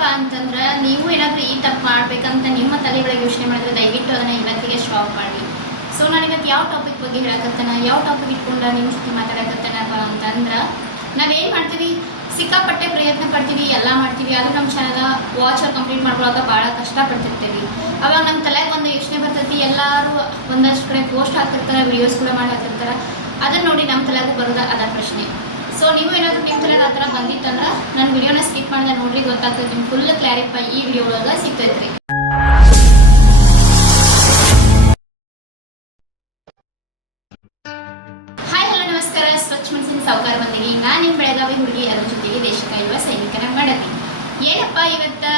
ಏನಪ್ಪ ಅಂತಂದ್ರೆ ನೀವು ಏನಾದರೂ ಈ ತಪ್ಪು ಮಾಡಬೇಕಂತ ನಿಮ್ಮ ತಲೆ ಒಳಗೆ ಯೋಚನೆ ಮಾಡಿದ್ರೆ ದಯವಿಟ್ಟು ಅದನ್ನು ಇವತ್ತಿಗೆ ಸ್ಟಾಪ್ ಮಾಡಿ. ಸೊ ನಾನು ಇವತ್ತು ಯಾವ ಟಾಪಿಕ್ ಬಗ್ಗೆ ಹೇಳಕತ್ತೇನೆ, ಯಾವ ಟಾಪಿಕ್ ಇಟ್ಕೊಂಡು ನಿಮ್ಮ ಜೊತೆ ಮಾತಾಡಕತ್ತೇನಪ್ಪ ಅಂತಂದ್ರೆ, ನಾವೇನು ಮಾಡ್ತೀವಿ, ಸಿಕ್ಕಾಪಟ್ಟೆ ಪ್ರಯತ್ನ ಪಡ್ತೀವಿ, ಎಲ್ಲ ಮಾಡ್ತೀವಿ, ಅದು ನಮ್ಮ ಚಾನಲ್ ವಾಚರ್ ಕಂಪ್ಲೀಟ್ ಮಾಡ್ಕೊಳಕ್ಕೆ ಭಾಳ ಕಷ್ಟಪಡ್ತಿರ್ತೀವಿ. ಅವಾಗ ನಮ್ಮ ತಲೆಗೆ ಒಂದು ಯೋಚನೆ ಬರ್ತೈತಿ, ಎಲ್ಲರೂ ಒಂದಷ್ಟು ಕಡೆ ಪೋಸ್ಟ್ ಹಾಕ್ತಿರ್ತಾರೆ, ವಿಡಿಯೋಸ್ ಕೂಡ ಮಾಡಿ ಹಾಕ್ತಿರ್ತಾರೆ, ಅದನ್ನು ನೋಡಿ ನಮ್ಮ ತಲೆಗೂ ಬರೋದು ಅದ ಪ್ರಶ್ನೆ. ಸೊ ನೀವು ಏನಾದರೂ ನಿಮ್ಮ ತಲೆಗೆ ಆ ಥರ ಬಂದಿತ್ತಂದ್ರೆ ನನ್ನ ವಿಡಿಯೋನ ಸ್ಕಿಪ್ ಮಾಡಿದೆ ನೋಡ್ರಿ, ಗೊತ್ತಾಗ್ತದೆ, ನಿಮ್ಮ ಫುಲ್ ಕ್ಲಾರಿಫೈ ಈ ವಿಡಿಯೋ ಒಳಗೆ ಸಿಗ್ತೈತ್ರಿ. ಹಾಯ್ ಹಲೋ ನಮಸ್ಕಾರ, ಸ್ವಚ್ಛ ಮನಸ್ಸಿನ ಸಾವುಕಾರ ಬಂದಿರಿ. ನಾನು ನಿಮ್ಮ ಬೆಳಗಾವಿ ಹುಡುಗಿ, ಅದರ ಜೊತೆಗೆ ದೇಶ ಕಾಯುವ ಸೈನಿಕನ ಮಾಡತಿ. ಏನಪ್ಪ ಇವತ್ತು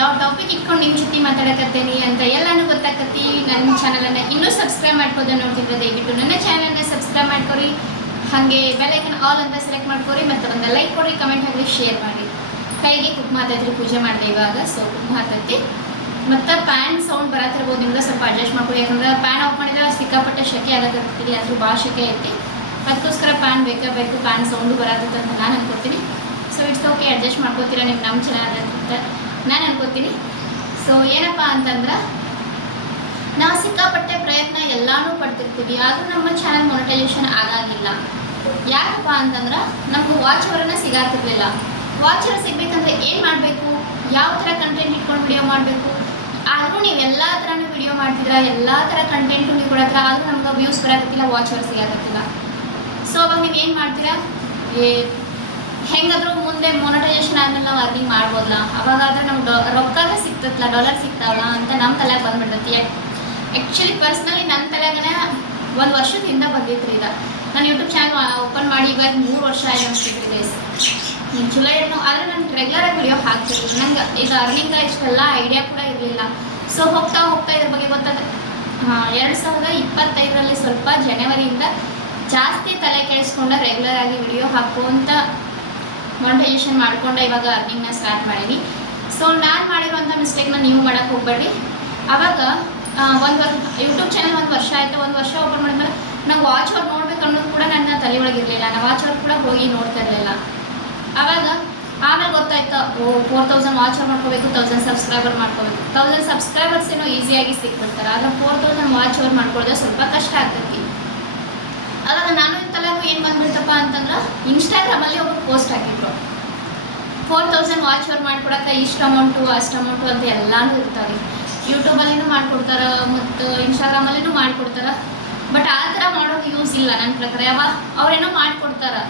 ಯಾವ ಟಾಪಿಕ್ ಇಟ್ಕೊಂಡು ನಿಮ್ಮ ಜೊತೆ ಮಾತಾಡಕತ್ತೇನೆ ಅಂತ ಎಲ್ಲಾನು ಗೊತ್ತಾಕತ್ತಿ. ನನ್ನ ಚಾನಲನ್ನು ಇನ್ನೂ ಸಬ್ಸ್ಕ್ರೈಬ್ ಮಾಡ್ಕೋದ ನೋಡ್ತಿದ್ರೆ ದಯವಿಟ್ಟು ನನ್ನ ಚಾನಲನ್ನು ಸಬ್ಸ್ಕ್ರೈಬ್ ಮಾಡ್ಕೊರಿ, ಹಾಗೆ ಬೆಲ್ ಐಕನ್ ಆಲ್ ಅಂತ ಸೆಲೆಕ್ಟ್ ಮಾಡ್ಕೊರಿ, ಮತ್ತು ಒಂದು ಲೈಕ್ ಕೊಡಿ, ಕಮೆಂಟ್ ಹಾಕಿ, ಶೇರ್ ಮಾಡಿ. ಕೈಗೆ ಕುಕ್ಮ ಹತ್ತೈತ್ರಿ, ಪೂಜೆ ಮಾಡಿದೆ ಇವಾಗ. ಸೊ ಕುಕ್ಮ ಹತ್ತೈತಿ, ಮತ್ತು ಪ್ಯಾನ್ ಸೌಂಡ್ ಬರತ್ತಿರ್ಬೋದು, ನಿಮ್ಗೆ ಸ್ವಲ್ಪ ಅಡ್ಜಸ್ಟ್ ಮಾಡ್ಕೊಡಿ. ಯಾಕಂದ್ರೆ ಪ್ಯಾನ್ ಆಫ್ ಮಾಡಿದ್ರೆ ಸಿಕ್ಕಾಪಟ್ಟೆ ಶೆಕೆ ಆಗತ್ತಿರ್ತೀರಿ, ಅದ್ರ ಭಾಳ ಶೆಕೆ ಐತಿ, ಅದಕ್ಕೋಸ್ಕರ ಪ್ಯಾನ್ ಬೇಕು, ಪ್ಯಾನ್ ಸೌಂಡು ಬರತ್ತಂತ ನಾನು ಅನ್ಕೋತೀನಿ. ಸೊ ಇಟ್ಸ್ ಓಕೆ, ಅಡ್ಜಸ್ಟ್ ಮಾಡ್ಕೋತೀರಾ ನೀವು ನಮ್ಮ ಚಾನಲ್ ಅಂತ ನಾನು ಅನ್ಕೋತೀನಿ. ಸೊ ಏನಪ್ಪ ಅಂತಂದ್ರೆ, ನಾವು ಸಿಕ್ಕಾಪಟ್ಟೆ ಪ್ರಯತ್ನ ಎಲ್ಲಾನು ಪಡ್ತಿರ್ತೀವಿ, ಆದರೂ ನಮ್ಮ ಚಾನಲ್ ಮೊನಿಟೈಸೇಷನ್ ಆಗಾಗಿಲ್ಲ. ಯಾಕಪ್ಪ ಅಂತಂದ್ರೆ ನಮ್ಗೆ ವಾಚ್ ಅವರನ್ನ ಸಿಗಾತಿರ್ಲಿಲ್ಲ. ವಾಚ್ ಅವರ್ ಸಿಗ್ಬೇಕಂದ್ರೆ ಏನು ಮಾಡಬೇಕು, ಯಾವ ಥರ ಕಂಟೆಂಟ್ ಇಟ್ಕೊಂಡು ವಿಡಿಯೋ ಮಾಡಬೇಕು, ಆದರೂ ನೀವು ಎಲ್ಲ ಥರನೂ ವಿಡಿಯೋ ಮಾಡ್ತಿದ್ರ, ಎಲ್ಲ ಥರ ಕಂಟೆಂಟು ನೀವು ಕೊಡತ್ರ, ಆದರೂ ನಮ್ಗೆ ವ್ಯೂಸ್ ಬರೋಕತ್ತಿಲ್ಲ, ವಾಚ್ ಅವರ್ ಸಿಗಾಕತ್ತಿಲ್ಲ. ಸೊ ಅವಾಗ ನೀವು ಏನು ಮಾಡ್ತೀರಾ, ಹೆಂಗಾದರೂ ಮುಂದೆ ಮೊನಿಟೈಸೇಷನ್ ಆದ್ಮೇಲೆ ನಾವು ಅರ್ನಿಂಗ್ ಮಾಡ್ಬೋದಲ್ಲ, ಅವಾಗಾದ್ರೆ ನಮ್ಗೆ ರೊಕ್ಕದ ಸಿಗ್ತತ್ತಲ್ಲ, ಡಾಲರ್ ಸಿಗ್ತಾವಲ್ಲ ಅಂತ ನಮ್ಮ ತಲೆಗೆ ಬಂದ್ಬಿಡ್ತೈತಿ. ಆ್ಯಕ್ಚುಲಿ ಪರ್ಸ್ನಲಿ ನನ್ನ ತಲೆಗನೆ ಒಂದು ವರ್ಷದ ಹಿಂದೆ ಬಂದಿತ್ತು ಇದು. ನಾನು ಯೂಟ್ಯೂಬ್ ಚಾನಲ್ ಓಪನ್ ಮಾಡಿ ಇವಾಗ 3 ವರ್ಷ ಆಯ್ತು ಅನಿಸ್ತಿದ್ರಿ ಗೈಸ್. ಚಲೋ ಏನೋ, ಆದರೆ ನಾನು ರೆಗ್ಯುಲರಾಗಿ ವಿಡಿಯೋ ಹಾಕ್ತಿರ್ಲಿಲ್ಲ, ನಂಗೆ ಈಗ ಅರ್ನಿಂಗ್ ಇಷ್ಟೆಲ್ಲ ಐಡಿಯಾ ಕೂಡ ಇರಲಿಲ್ಲ. ಸೊ ಹೋಗ್ತಾ ಇದ್ರ ಬಗ್ಗೆ ಗೊತ್ತಾದ 2025ರಲ್ಲಿ ಸ್ವಲ್ಪ ಜನವರಿಯಿಂದ ಜಾಸ್ತಿ ತಲೆ ಕೆಡಿಸ್ಕೊಂಡು ರೆಗ್ಯುಲರ್ ಆಗಿ ವಿಡಿಯೋ ಹಾಕುವಂಥ ಮೊನಿಟೈಸೇಷನ್ ಮಾಡ್ಕೊಂಡು ಇವಾಗ ಅರ್ನಿಂಗ್ನ ಸ್ಟಾರ್ಟ್ ಮಾಡೀನಿ. ಸೊ ನಾನು ಮಾಡಿರುವಂಥ ಮಿಸ್ಟೇಕ್ನ ನೀವು ಮಾಡೋಕ್ಕೆ ಹೋಗ್ಬೇಡಿ. ಆವಾಗ ಯೂಟ್ಯೂಬ್ ಚಾನಲ್ 1 ವರ್ಷ ಆಯಿತು. 1 ವರ್ಷ ಓಪನ್ ಮಾಡಿದ್ಮೇಲೆ ನಂಗೆ ವಾಚ್ ಅವರ್ ನೋಡ್ಬೇಕು ಅನ್ನೋದು ಕೂಡ ನನ್ನ ತಲೆ ಒಳಗೆ ಇರಲಿಲ್ಲ, ನಾನು ವಾಚ್ ಅವರ್ ಕೂಡ ಹೋಗಿ ನೋಡ್ತಾ ಇರಲಿಲ್ಲ. ಆಮೇಲೆ ಗೊತ್ತಾಯ್ತು, 4000 ವಾಚ್ ಅವರ್ ಮಾಡ್ಕೋಬೇಕು, 1000 ಸಬ್ಸ್ಕ್ರೈಬರ್ ಮಾಡ್ಕೋಬೇಕು. 1000 ಸಬ್ಸ್ಕ್ರೈಬರ್ಸ್ ಏನೋ ಈಸಿಯಾಗಿ ಸಿಕ್ಬಿಡ್ತಾರೆ, ಆದರೆ 4000 ವಾಚ್ ಅವರ್ ಮಾಡ್ಕೊಳ್ಳೋದು ಸ್ವಲ್ಪ ಕಷ್ಟ ಆಗ್ತೈತಿ. ಅವಾಗ ನಾನು ತಲೆಗೂ ಏನು ಬಂದ್ಬಿಡ್ತಪ್ಪ ಅಂತಂದ್ರೆ, ಇನ್ಸ್ಟಾಗ್ರಾಮಲ್ಲಿ ಒಬ್ಬರು ಪೋಸ್ಟ್ ಹಾಕಿದ್ರು, 4000 ವಾಚ್ ಅವರ್ ಮಾಡ್ಕೊಡಕ್ಕೆ ಇಷ್ಟು ಅಮೌಂಟು ಅಷ್ಟು ಅಮೌಂಟು ಅಂತ ಎಲ್ಲನೂ ಇರ್ತಾರೆ. ಯೂಟ್ಯೂಬಲ್ಲಿನೂ ಮಾಡಿಕೊಡ್ತಾರೆ ಮತ್ತು ಇನ್ಸ್ಟಾಗ್ರಾಮಲ್ಲಿನೂ ಮಾಡಿಕೊಡ್ತಾರೆ. ಬಟ್ ಆ ಥರ ಮಾಡೋದು ಯೂಸ್ ಇಲ್ಲ ನನ್ನ ಪ್ರಕಾರ. ಅವ್ರೇನೋ ಮಾಡಿಕೊಡ್ತಾರೆ,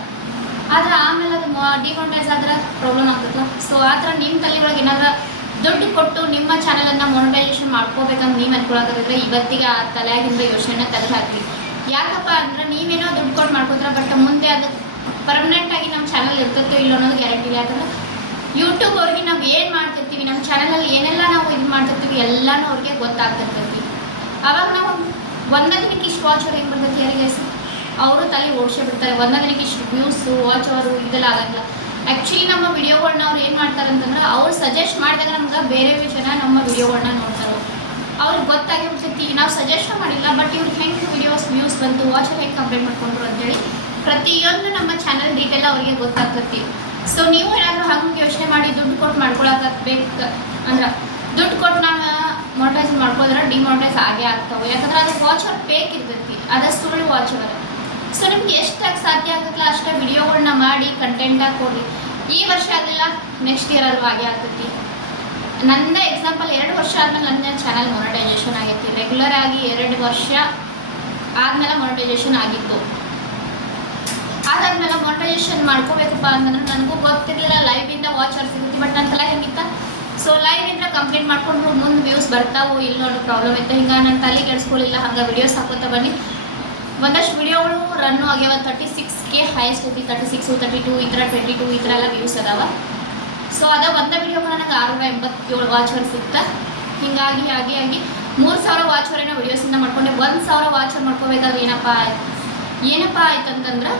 ಆದರೆ ಆಮೇಲೆ ಅದು ಡಿಮಾನಿಟೈಸ್ ಆದ್ರೆ ಪ್ರಾಬ್ಲಮ್ ಆಗ್ತದಲ್ಲ. ಸೊ ಆ ಥರ ನಿಮ್ಮ ತಲೆ ಒಳಗೆ ಏನಾದ್ರು ದುಡ್ಡು ಕೊಟ್ಟು ನಿಮ್ಮ ಚಾನಲನ್ನು ಮೊನಿಟೈಸೇಷನ್ ಮಾಡ್ಕೋಬೇಕಂತ ನೀವು ಅನ್ಕೊಳಕ್ಕಾಗಿದ್ರೆ ಇವತ್ತಿಗೆ ಆ ತಲೆಯಾಗಿಂದ ಯೋಚನೆನ ತೆಗೆದು ಹಾಕಿ. ಯಾಕಪ್ಪ ಅಂದರೆ ನೀವೇನೋ ದುಡ್ಡು ಕೊಟ್ಟು ಮಾಡ್ಕೋತಾರೆ, ಬಟ್ ಮುಂದೆ ಅದು ಪರ್ಮನೆಂಟಾಗಿ ನಮ್ಮ ಚಾನಲ್ ಇರ್ತೈತೋ ಇಲ್ಲ ಅನ್ನೋದು ಗ್ಯಾರಂಟಿ ಇಲ್ಲ. ಯಾಕಂದ್ರೆ ಯೂಟ್ಯೂಬ್ ಅವ್ರಿಗೆ ನಾವು ಏನು ಮಾಡ್ತಿರ್ತೀವಿ, ನಮ್ಮ ಚಾನಲಲ್ಲಿ ಏನೆಲ್ಲ ನಾವು ಇದು ಮಾಡ್ತಿರ್ತೀವಿ ಎಲ್ಲನೂ ಅವ್ರಿಗೆ ಗೊತ್ತಾಗ್ತಿರ್ತೈತಿ. ಆವಾಗ ನಾವು ಒಂದೇ ದಿನಕ್ಕೆ ಇಷ್ಟು ವಾಚ್ ಅವರ್ ಹೆಂಗೆ ಬರ್ತೈತಿ ಯಾರಿಗೆ ಅವರು ತಲೆ ಓಡಿಸೇ ಬಿಡ್ತಾರೆ. ಒಂದೇ ದಿನಕ್ಕೆ ಇಷ್ಟು ವ್ಯೂಸು ವಾಚ್ ಅವರು ಇದೆಲ್ಲ ಆಗಲ್ಲ. ಆ್ಯಕ್ಚುಲಿ ನಮ್ಮ ವಿಡಿಯೋಗಳನ್ನ ಅವ್ರು ಏನು ಮಾಡ್ತಾರೆ ಅಂತಂದ್ರೆ, ಅವ್ರು ಸಜೆಸ್ಟ್ ಮಾಡಿದಾಗ ನಮ್ಗೆ ಬೇರೆ ಜನ ನಮ್ಮ ವಿಡಿಯೋಗಳನ್ನ ನೋಡ್ತಾರೆ, ಅವ್ರಿಗೆ ಗೊತ್ತಾಗಿರ್ತೈತಿ. ನಾವು ಸಜೆಸ್ಟ್ ಮಾಡಿಲ್ಲ, ಬಟ್ ಇವ್ರಿಗೆ ಹೆಂಗೆ ವಿಡಿಯೋಸ್ ವ್ಯೂಸ್ ಬಂತು, ವಾಚ್ ಅವರ್ ಹೆಂಗೆ ಕಂಪ್ಲೀಟ್ ಮಾಡ್ಕೊಂಡ್ರು ಅಂತೇಳಿ ಪ್ರತಿಯೊಂದು ನಮ್ಮ ಚಾನಲ್ ಡೀಟೇಲ್ ಅವ್ರಿಗೆ ಗೊತ್ತಾಗ್ತೈತಿ. ಸೊ ನೀವು ಏನಾದರೂ ಹಂಗೆ ಯೋಚನೆ ಮಾಡಿ ದುಡ್ಡು ಕೊಟ್ಟು ಮಾಡ್ಕೊಳಕ್ಕಾಗಬೇಕು ಅಂದ್ರೆ, ದುಡ್ಡು ಕೊಟ್ಟು ನಾವು ಮೊನಿಟೈಸ್ ಮಾಡ್ಕೋದ್ರೆ ಡಿಮಾನಿಟೈಸ್ ಆಗೇ ಆಗ್ತಾವೆ. ಯಾಕಂದ್ರೆ ಅದು ವಾಚ್ ಅವರ್ ಫೇಕ್ ಇರ್ತೈತಿ, ಅದು ಸುಳ್ಳು ವಾಚ್ ಅವರ್. ಸೊ ನಿಮ್ಗೆ ಎಷ್ಟಾಗಿ ಸಾಧ್ಯ ಆಗುತ್ತಲ್ಲ ಅಷ್ಟೇ ವಿಡಿಯೋಗಳನ್ನ ಮಾಡಿ ಕಂಟೆಂಟಾಗಿ ಕೊಡಿ. ಈ ವರ್ಷ ಆಗಲಿಲ್ಲ, ನೆಕ್ಸ್ಟ್ ಇಯರ್ ಅಲ್ವಾ ಆಗೇ ಆಗ್ತೈತಿ. ನನ್ನ ಎಕ್ಸಾಂಪಲ್ 2 ವರ್ಷ ಆದಮೇಲೆ ನನ್ನ ಚಾನಲ್ ಮೊನಿಟೈಸೇಷನ್ ಆಗೈತಿ. ರೆಗ್ಯುಲರ್ ಆಗಿ 2 ವರ್ಷ ಆದಮೇಲೆ ಮೊನಿಟೈಸೇಷನ್ ಆಗಿತ್ತು. ಅದಾದ್ಮೇಲೆ ಮೊನಿಟೈಸೇಷನ್ ಮಾಡ್ಕೋಬೇಕಪ್ಪ ಅಂತಂದ್ರೆ ನನಗೂ ಗೊತ್ತಿರಲಿಲ್ಲ ಲೈವಿಂದ ವಾಚ್ ಅವರ್ ಸಿಗುತ್ತೆ. ಬಟ್ ನನ್ನ ತಲೆ ಹೆಂಗಿತ್ತ, ಸೊ ಲೈವಿಂದ ಕಂಪ್ಲೀಟ್ ಮಾಡ್ಕೊಂಡ್ರು ಮುಂದೆ ವ್ಯೂಸ್ ಬರ್ತಾವೋ ಇಲ್ಲ ಅನ್ನೋ ಪ್ರಾಬ್ಲಮ್ ಇತ್ತು. ಹಿಂಗೆ ನನ್ನ ತಲೆ ಕೆಡಿಸ್ಕೊಳ್ಳಿಲ್ಲ, ಹಂಗೆ ವಿಡಿಯೋಸ್ ಹಾಕೋತಾ ಬನ್ನಿ. ಒಂದಷ್ಟು ವಿಡಿಯೋಗಳು ರನ್ನು ಆಗ್ಯಾವ. 36K ಹೈಯೆಸ್ಟ್ ಐತಿ, 36, 32 ಈ ಥರ 22 ಈ ಥರ ಎಲ್ಲ ವ್ಯೂಸ್ ಅದಾವ. ಸೊ ಅದ ಒಂದೇ ವಿಡಿಯೋಗಳು ನನಗೆ 687 ವಾಚ್ ಅವರ್ ಸಿಗ್ತಾ. ಹಿಂಗಾಗಿ ಆಗಿ 3000 ವಾಚ್ ಅವರ್ ಏನೋ ವಿಡಿಯೋಸಿಂದ ಮಾಡ್ಕೊಂಡೆ. 1000 ವಾಚ್ ಅವರ್ ಮಾಡ್ಕೋಬೇಕಾದ್ರೆ ಏನಪ್ಪ ಆಯ್ತು ಅಂತಂದ್ರೆ,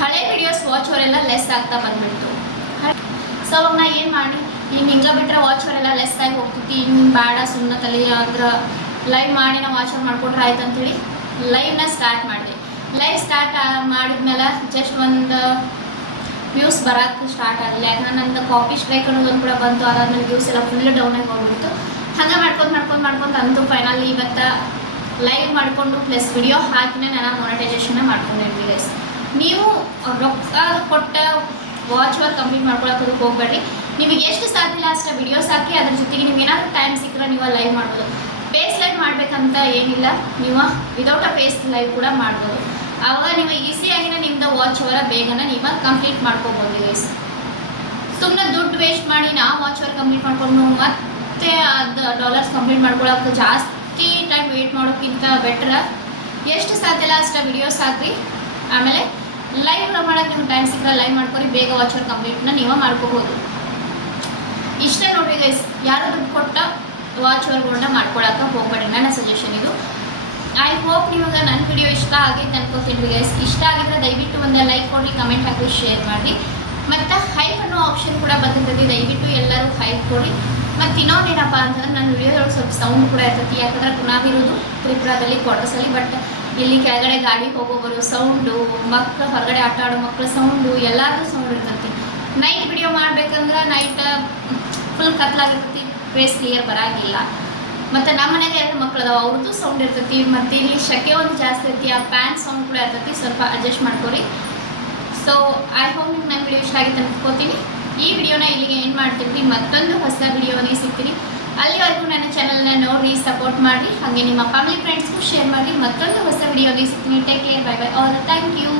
ಹಳೆ ವಿಡಿಯೋಸ್ ವಾಚ್ ಅವರೆಲ್ಲ ಲೆಸ್ ಆಗ್ತಾ ಬಂದ್ಬಿಡ್ತು. ಸೊ ಅವಾಗ ನಾ ಏನು ಮಾಡಿ, ಹಿಂಗೆ ಬಿಟ್ಟರೆ ವಾಚ್ ಅವರೆಲ್ಲ ಲೆಸ್ ಆಗಿ ಹೋಗ್ತೈತಿ, ಹಿಂಗೆ ಬೇಡ ಸುಮ್ಮನೆ ತಲೆ ಅಂದ್ರೆ ಲೈವ್ ಮಾಡಿ ನಾವು ವಾಚ್ ಅವರ್ ಮಾಡ್ಕೊಂಡ್ರೆ ಆಯ್ತು ಅಂತೇಳಿ ಲೈವ್ನ ಸ್ಟಾರ್ಟ್ ಮಾಡಿದೆ. ಲೈವ್ ಸ್ಟಾರ್ಟ್ ಮಾಡಿದ್ಮೇಲೆ ಜಸ್ಟ್ ಒಂದು ವ್ಯೂಸ್ ಬರೋಕ್ಕೆ ಸ್ಟಾರ್ಟ್ ಆಗಲಿ. ಯಾಕಂದ್ರೆ ನಂದು ಕಾಪಿ ಸ್ಟ್ರೈಕ್ ಅನ್ನೋದೊಂದು ಕೂಡ ಬಂತು. ಅದಾದ್ಮೇಲೆ ವ್ಯೂಸ್ ಎಲ್ಲ ಫುಲ್ ಡೌನ್ ಆಗಿ ಹೋಗ್ಬಿಡ್ತು. ಹಾಗೆ ಮಾಡ್ಕೊಂಡು ಅಂತೂ ಫೈನಲಿ ಇವತ್ತು ಲೈವ್ ಮಾಡಿಕೊಂಡು ಪ್ಲಸ್ ವಿಡಿಯೋ ಹಾಕಿನೇ ನಾನು ಮೊನೆಟೈಸೇಷನ್ನ ಮಾಡ್ಕೊಂಡಿರ್ತೀವಿ ಗೈಸ್. ನೀವು ರೊಕ್ಕ ಕೊಟ್ಟ ವಾಚ್ ಅವರ್ ಕಂಪ್ಲೀಟ್ ಮಾಡ್ಕೊಳಕ್ಕೆ ಹೋಗಬೇಡಿ. ನಿಮಗೆ ಎಷ್ಟು ಸಾಧ್ಯ ಅಷ್ಟು ವಿಡಿಯೋಸ್ ಹಾಕಿ, ಅದ್ರ ಜೊತೆಗೆ ನಿಮ್ಗೆ ಏನಾದರೂ ಟೈಮ್ ಸಿಕ್ಕರೆ ನೀವು ಲೈವ್ ಮಾಡ್ಬೋದು. ಫೇಸ್ ಲೈವ್ ಮಾಡಬೇಕಂತ ಏನಿಲ್ಲ, ನೀವು ವಿದೌಟ್ ಅ ಫೇಸ್ ಲೈವ್ ಕೂಡ ಮಾಡ್ಬೋದು. ಆವಾಗ ನೀವು ಈಸಿಯಾಗಿನ ನಿಮ್ದು ವಾಚ್ ಅವರ ಬೇಗನೆ ನೀವು ಕಂಪ್ಲೀಟ್ ಮಾಡ್ಕೋಬೋದು ಗೈಸ್. ಸುಮ್ಮನೆ ದುಡ್ಡು ವೇಸ್ಟ್ ಮಾಡಿ ನಾವು ವಾಚ್ ಅವರ್ ಕಂಪ್ಲೀಟ್ ಮಾಡ್ಕೊಂಡು ಮತ್ತೆ ಅದು ಡಾಲರ್ಸ್ ಕಂಪ್ಲೀಟ್ ಮಾಡ್ಕೊಳಕ್ಕೆ ಜಾಸ್ತಿ ಟೈಮ್ ವೇಟ್ ಮಾಡೋಕ್ಕಿಂತ ಬೆಟ್ರ ಎಷ್ಟು ಸಾಧ್ಯ ಅಷ್ಟು ವಿಡಿಯೋಸ್ ಹಾಕಿ, ಆಮೇಲೆ ಲೈವ್ ಮಾಡೋಕ್ಕೆ ನಿಮ್ಗೆ ಟೈಮ್ ಸಿಕ್ಕರೆ ಲೈವ್ ಮಾಡ್ಕೊರಿ, ಬೇಗ ವಾಚ್ ಅವರ್ ಕಂಪ್ಲೀಟ್ನ ನೀವು ಮಾಡ್ಕೋಬೋದು. ಇಷ್ಟೇ ನೋಡಿರಿ ಗೈಸ್, ಯಾರು ದುಡ್ಡು ಕೊಟ್ಟ ವಾಚ್ ಅವರ್ಗಳನ್ನ ಮಾಡ್ಕೊಳಕ್ಕೆ ಹೋಗಬೇಡಿ, ನನ್ನ ಸಜೆಷನ್ ಇದು. ಐ ಹೋಪ್ ನಿಮಗೆ ನನ್ನ ವಿಡಿಯೋ ಇಷ್ಟ ಆಗೈತೆ ಅನ್ಕೋತೀನಿ ಗೈಸ್. ಇಷ್ಟ ಆಗಿದ್ರೆ ದಯವಿಟ್ಟು ಒಂದು ಲೈಕ್ ಕೊಡಿ, ಕಮೆಂಟ್ ಹಾಕಿ, ಶೇರ್ ಮಾಡಿ. ಮತ್ತು ಹೈಪ್ ಅನ್ನೋ ಆಪ್ಷನ್ ಕೂಡ ಬಂದಿರ್ತೈತಿ, ದಯವಿಟ್ಟು ಎಲ್ಲರೂ ಹೈಪ್ ಕೊಡಿ. ಮತ್ತು ಇನ್ನೊಂದೇನಪ್ಪ ಅಂತಂದ್ರೆ ನನ್ನ ವಿಡಿಯೋದೊಳಗೆ ಸ್ವಲ್ಪ ಸೌಂಡ್ ಕೂಡ ಇರ್ತೈತಿ. ಯಾಕಂದ್ರೆ ನಾವಿರೋದು ತ್ರಿಪುರಾದಲ್ಲಿ ಕ್ವಾರ್ಟರ್ಸಲ್ಲಿ, ಬಟ್ ಇಲ್ಲಿ ಕೆಳಗಡೆ ಗಾಡಿ ಹೋಗೋವರು ಸೌಂಡು, ಮಕ್ಕಳು ಹೊರಗಡೆ ಆಟ ಆಡೋ ಮಕ್ಕಳ ಸೌಂಡು, ಎಲ್ಲರದ್ದು ಸೌಂಡ್ ಇರ್ತೈತಿ. ನೈಟ್ ವಿಡಿಯೋ ಮಾಡ್ಬೇಕಂದ್ರೆ ನೈಟ್ ಫುಲ್ ಕತ್ಲಾಗಿರ್ತೈತಿ, ಫೇಸ್ ಕ್ಲಿಯರ್ ಬರೋಂಗಿಲ್ಲ. ಮತ್ತು ನಮ್ಮ ಮನೆಗೆ ಎರಡು ಮಕ್ಳು ಅದಾವೆ, ಅವ್ರದ್ದು ಸೌಂಡ್ ಇರ್ತೈತಿ. ಮತ್ತು ಇಲ್ಲಿ ಶಕೆ ಒಂದು ಜಾಸ್ತಿ ಇರ್ತೈತಿ, ಆ ಫ್ಯಾನ್ ಸೌಂಡ್ ಕೂಡ ಇರ್ತೈತಿ, ಸ್ವಲ್ಪ ಅಡ್ಜಸ್ಟ್ ಮಾಡ್ಕೊರಿ. ಸೊ ಐ ಹೋಪ್ ನಿಮ್ಗೆ ನನ್ನ ವಿಡಿಯೋ ಇಷ್ಟ ಆಗಿತ್ತು ಅನ್ಕೋತೀನಿ. ಈ ವಿಡಿಯೋನ ಇಲ್ಲಿಗೆ ಏನು ಮಾಡ್ತಿರ್ತೀನಿ, ಮತ್ತೊಂದು ಹೊಸ ವಿಡಿಯೋನೇ ಸಿಗ್ತೀನಿ. ಅಲ್ಲಿವರೆಗೂ ನನ್ನ ಚಾನಲ್ನ ನೋಡಿ ಸಪೋರ್ಟ್ ಮಾಡಿ, ಹಾಗೆ ನಿಮ್ಮ ಫ್ಯಾಮಿಲಿ ಫ್ರೆಂಡ್ಸ್ಗೂ ಶೇರ್ ಮಾಡಿ. ಮತ್ತೊಂದು ಹೊಸ ವಿಡಿಯೋನೇ ಸಿಗ್ತೀನಿ. Take care, bye bye all, thank you.